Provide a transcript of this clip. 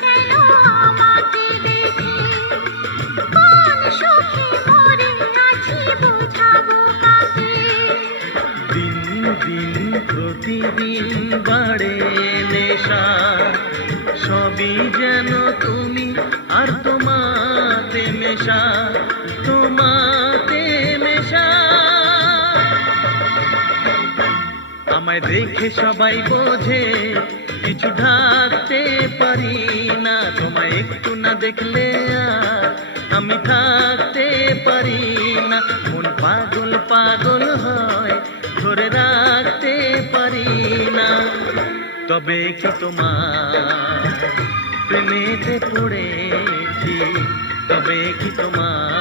কেন আমাকে দেখে? কোন সুখে মরে আছি বোঝাবো কাকে? দিন দিন প্রতিদিন বাড়ে নেশা, সবই যেন তুমি আর তোমাতে মেশা, তোমাতে মেশা। আমায় দেখে সবাই বোঝে কিছু ঢাকতে পারি না, তোমায় একটু না দেখলে আর আমি থাকতে পারি না। মন পাগল পাগল হয়, ধরে রাখতে পারি না। তবে কি তোমার প্রেমেতে পড়েছি, তবে কি তোমার